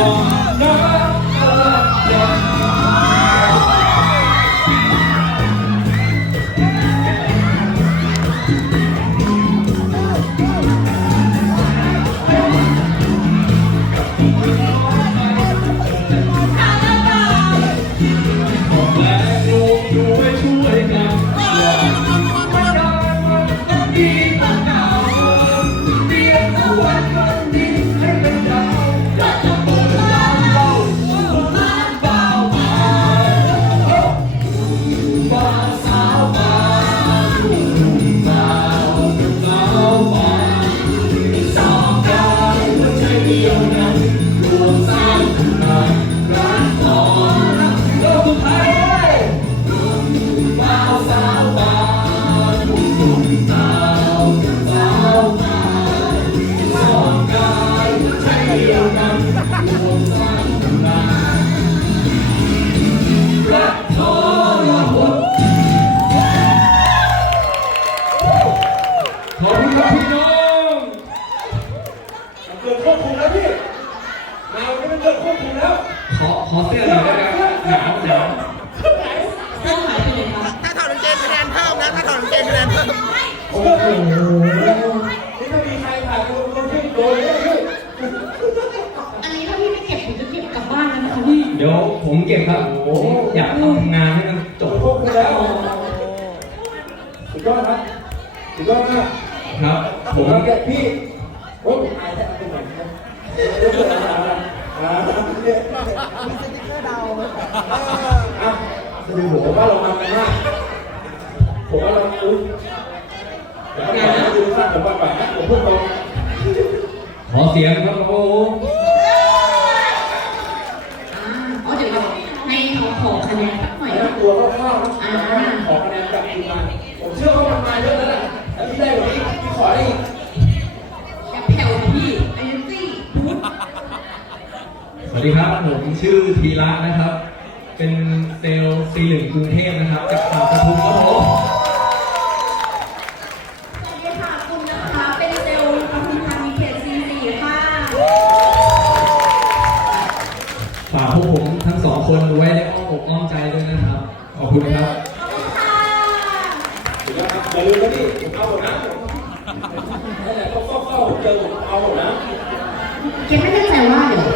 감사합니다. โอ้โหนี่ถ้ามีใครถ่ายรูปลงที่โดนเลยพี่อันนี้ถ้าพี่ไม่เก็บผมจะเก็บกลับบ้านแล้วนะคะพี่เดี๋ยวผมเก็บครับผมอยากทำงานให้มันจเกิบดควบคุมแล้วสุดยอดครับสุดยอดมากครับผผมมแกพี่โอ้ยอายแต่เป็นไงนะอ่าเนี่ยมีสติ๊กเกอร์ดาวไหมอะจะดูผมว่าเราทำกันมากผมว่าเราอุ้ยเดี๋ยว งานนี้ดูสั้นผมว่าแบบนะผมพูดตรงขอเสียงครับโอ้โหอ๋อเดี๋ยวเราให้เขาขอคะแนนสักหน่อย ตัวคร่าวๆนะขอคะแนนจากทีมงานผมเชื่อว่ามันมาเยอะแล้วแหละแล้วที่ได้กว่านี้พี่ขอได้อีกอย่าแผ่วนะพี่เอเจนซี่พูดสวัสดีครับ ผมชื่อธีระนะครับ เป็นเซลล์ซีหนึ่งกรุงเทพนะครับจากข่าวปทุมครับผม คุณครับขอบคุณค่ะอย่าลืมนะพี่ผมเอาหมดนะนั่นแหละก็เข้าๆเจอผมเอาหมดนะเกมไม่แน่ใจว่าเดี๋ยว